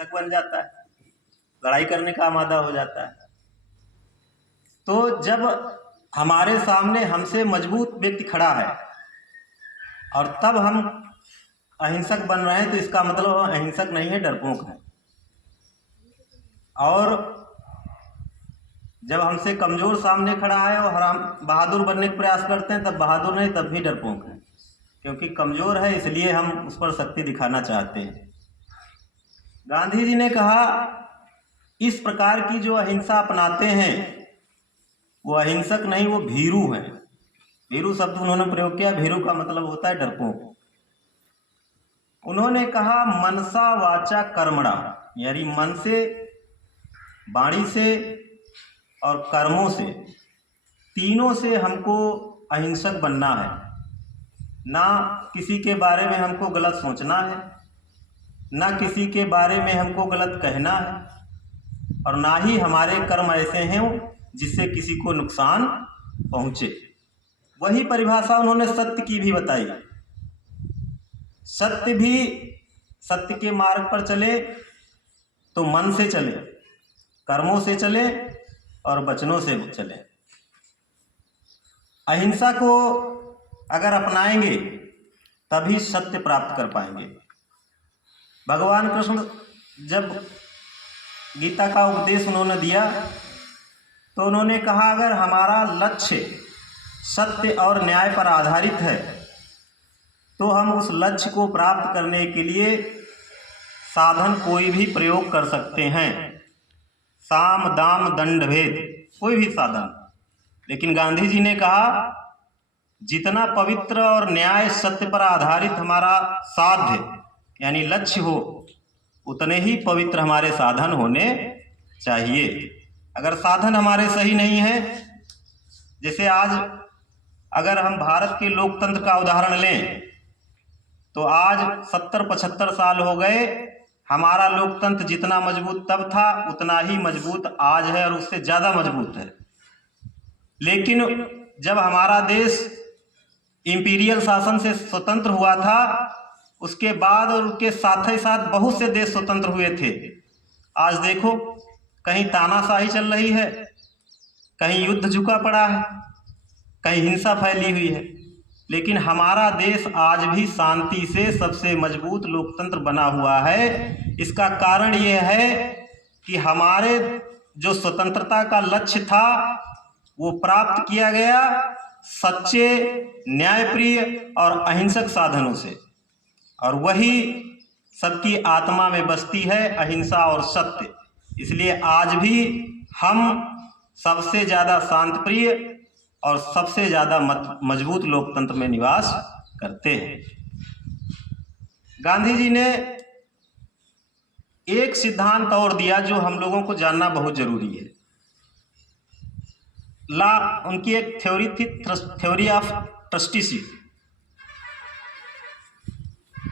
तक बन जाता है, लड़ाई करने का आमादा हो जाता है। तो जब हमारे सामने हमसे मजबूत व्यक्ति खड़ा है और तब हम अहिंसक बन रहे हैं, तो इसका मतलब हम अहिंसक नहीं है, डरपोक है। और जब हमसे कमजोर सामने खड़ा है और हम बहादुर बनने का प्रयास करते हैं, तब बहादुर नहीं, तब भी डरपोक है, क्योंकि कमजोर है इसलिए हम उस पर शक्ति दिखाना चाहते हैं। गांधी जी ने कहा इस प्रकार की जो अहिंसा अपनाते हैं वो अहिंसक नहीं, वो भीरू हैं। भीरू शब्द उन्होंने प्रयोग किया। भीरू का मतलब होता है डरपोक। उन्होंने कहा मनसा वाचा कर्मणा, यानी मन से, वाणी से और कर्मों से, तीनों से हमको अहिंसक बनना है। ना किसी के बारे में हमको गलत सोचना है, ना किसी के बारे में हमको गलत कहना है, और ना ही हमारे कर्म ऐसे हैं जिससे किसी को नुकसान पहुंचे। वही परिभाषा उन्होंने सत्य की भी बताई। सत्य भी, सत्य के मार्ग पर चले तो मन से चले, कर्मों से चले और वचनों से चले। अहिंसा को अगर अपनाएंगे तभी सत्य प्राप्त कर पाएंगे। भगवान कृष्ण जब गीता का उपदेश उन्होंने दिया तो उन्होंने कहा अगर हमारा लक्ष्य सत्य और न्याय पर आधारित है तो हम उस लक्ष्य को प्राप्त करने के लिए साधन कोई भी प्रयोग कर सकते हैं, साम दाम दंड भेद, कोई भी साधन। लेकिन गांधी जी ने कहा जितना पवित्र और न्याय सत्य पर आधारित हमारा साध्य यानी लक्ष्य हो, उतने ही पवित्र हमारे साधन होने चाहिए। अगर साधन हमारे सही नहीं है, जैसे आज अगर हम भारत के लोकतंत्र का उदाहरण लें तो आज 70-75 साल हो गए, हमारा लोकतंत्र जितना मजबूत तब था उतना ही मजबूत आज है और उससे ज़्यादा मजबूत है। लेकिन जब हमारा देश इंपीरियल शासन से स्वतंत्र हुआ था, उसके बाद और उसके साथ ही साथ बहुत से देश स्वतंत्र हुए थे। आज देखो कहीं तानाशाही चल रही है, कहीं युद्ध झुका पड़ा है, कहीं हिंसा फैली हुई है, लेकिन हमारा देश आज भी शांति से सबसे मजबूत लोकतंत्र बना हुआ है। इसका कारण यह है कि हमारे जो स्वतंत्रता का लक्ष्य था वो प्राप्त किया गया सच्चे, न्यायप्रिय और अहिंसक साधनों से, और वही सबकी आत्मा में बसती है, अहिंसा और सत्य। इसलिए आज भी हम सबसे ज़्यादा शांतप्रिय और सबसे ज़्यादा मजबूत लोकतंत्र में निवास करते हैं। गांधी जी ने एक सिद्धांत और दिया जो हम लोगों को जानना बहुत जरूरी है। उनकी एक थ्योरी थी, थ्योरी ऑफ ट्रस्टीशिप।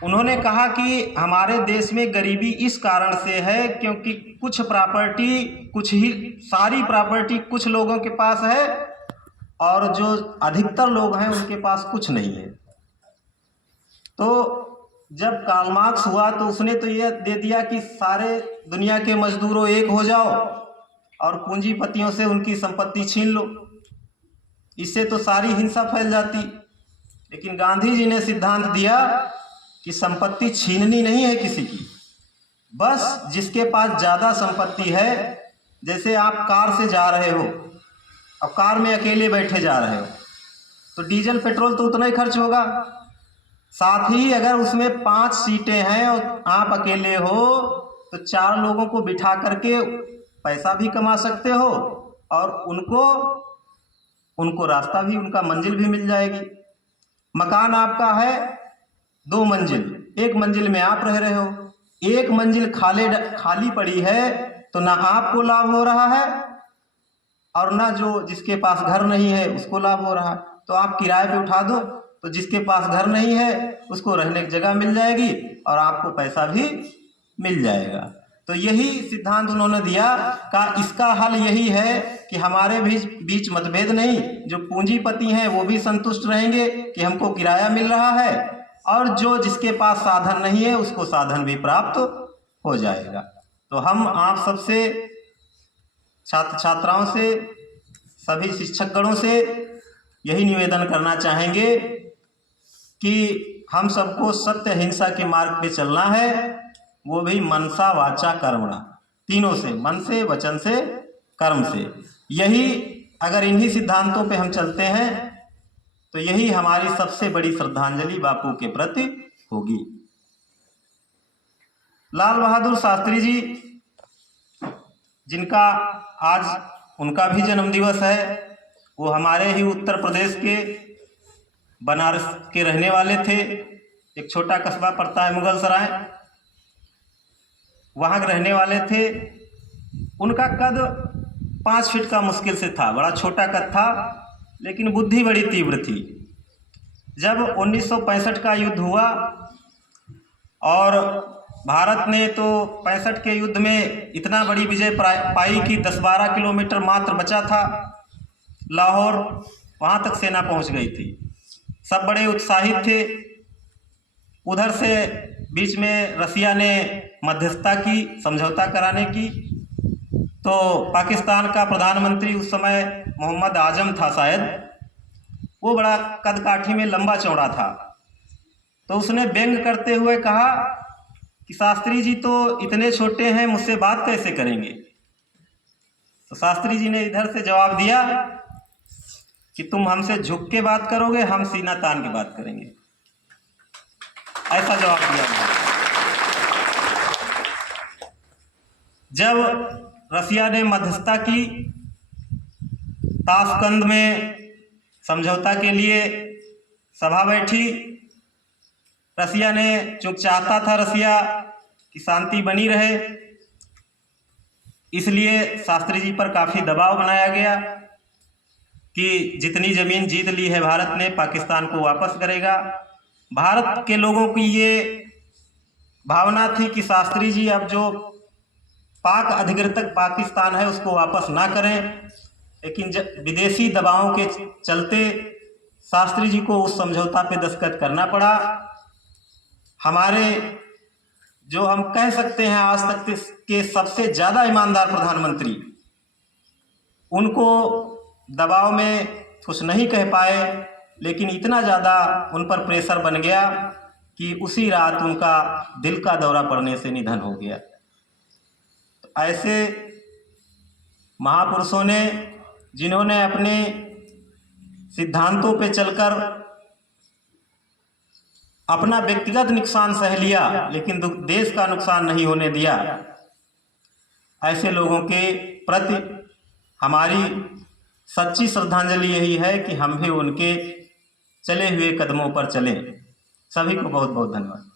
उन्होंने कहा कि हमारे देश में गरीबी इस कारण से है क्योंकि कुछ प्रॉपर्टी, कुछ ही सारी प्रॉपर्टी कुछ लोगों के पास है और जो अधिकतर लोग हैं उनके पास कुछ नहीं है। तो जब कार्ल मार्क्स हुआ तो उसने तो यह दे दिया कि सारे दुनिया के मजदूरों एक हो जाओ और पूंजीपतियों से उनकी संपत्ति छीन लो, इससे तो सारी हिंसा फैल जाती। लेकिन गांधी जी ने सिद्धांत दिया कि संपत्ति छीननी नहीं है किसी की, बस जिसके पास ज़्यादा संपत्ति है, जैसे आप कार से जा रहे हो और कार में अकेले बैठे जा रहे हो तो डीजल पेट्रोल तो उतना ही खर्च होगा। साथ ही अगर उसमें 5 सीटें हैं और आप अकेले हो तो 4 लोगों को बिठा करके पैसा भी कमा सकते हो और उनको रास्ता भी, उनका मंजिल भी मिल जाएगी। मकान आपका है 2 मंजिल, 1 मंजिल में आप रह रहे हो, 1 मंजिल खाली पड़ी है तो ना आपको लाभ हो रहा है और ना जो जिसके पास घर नहीं है उसको लाभ हो रहा है। तो आप किराए पे उठा दो तो जिसके पास घर नहीं है उसको रहने की जगह मिल जाएगी और आपको पैसा भी मिल जाएगा। तो यही सिद्धांत उन्होंने दिया का इसका हल यही है कि हमारे बीच मतभेद नहीं, जो पूंजीपति हैं वो भी संतुष्ट रहेंगे कि हमको किराया मिल रहा है और जो जिसके पास साधन नहीं है उसको साधन भी प्राप्त हो जाएगा। तो हम आप सबसे, छात्र छात्राओं से, सभी शिक्षकगणों से यही निवेदन करना चाहेंगे कि हम सबको सत्य अहिंसा के मार्ग पे चलना है, वो भी मनसा वाचा कर्मणा, तीनों से, मन से, वचन से, कर्म से। यही अगर इन्हीं सिद्धांतों पे हम चलते हैं तो यही हमारी सबसे बड़ी श्रद्धांजलि बापू के प्रति होगी। लाल बहादुर शास्त्री जी, जिनका आज उनका भी जन्म दिवस है, वो हमारे ही उत्तर प्रदेश के बनारस के रहने वाले थे। एक छोटा कस्बा पड़ता है मुगलसराय, वहाँ के रहने वाले थे। उनका कद 5 फीट का मुश्किल से था, बड़ा छोटा कद था, लेकिन बुद्धि बड़ी तीव्र थी। जब 1965 का युद्ध हुआ और भारत ने तो 65 के युद्ध में इतना बड़ी विजय पाई कि 10-12 किलोमीटर मात्र बचा था लाहौर, वहाँ तक सेना पहुँच गई थी। सब बड़े उत्साहित थे। उधर से बीच में रसिया ने मध्यस्थता की, समझौता कराने की। तो पाकिस्तान का प्रधानमंत्री उस समय मोहम्मद आजम था शायद, वो बड़ा कद काठी में लंबा चौड़ा था। तो उसने व्यंग करते हुए कहा कि शास्त्री जी तो इतने छोटे हैं, मुझसे बात कैसे करेंगे। तो शास्त्री जी ने इधर से जवाब दिया कि तुम हमसे झुक के बात करोगे, हम सीना तान के बात करेंगे, ऐसा जवाब दिया। जब रसिया ने मध्यस्थता की, ताशकंद में समझौता के लिए सभा बैठी। रसिया ने, चूंकि चाहता था रसिया की शांति बनी रहे, इसलिए शास्त्री जी पर काफ़ी दबाव बनाया गया कि जितनी ज़मीन जीत ली है भारत ने, पाकिस्तान को वापस करेगा। भारत के लोगों की ये भावना थी कि शास्त्री जी अब जो पाक अधिकृत पाकिस्तान है उसको वापस ना करें, लेकिन विदेशी दबावों के चलते शास्त्री जी को उस समझौता पे दस्तखत करना पड़ा। हमारे, जो हम कह सकते हैं आज तक के सबसे ज़्यादा ईमानदार प्रधानमंत्री, उनको दबाव में कुछ नहीं कह पाए, लेकिन इतना ज़्यादा उन पर प्रेशर बन गया कि उसी रात उनका दिल का दौरा पड़ने से निधन हो गया। तो ऐसे महापुरुषों ने, जिन्होंने अपने सिद्धांतों पे चलकर अपना व्यक्तिगत नुकसान सह लिया लेकिन देश का नुकसान नहीं होने दिया, ऐसे लोगों के प्रति हमारी सच्ची श्रद्धांजलि यही है कि हम भी उनके चले हुए कदमों पर चलें। सभी को बहुत बहुत धन्यवाद।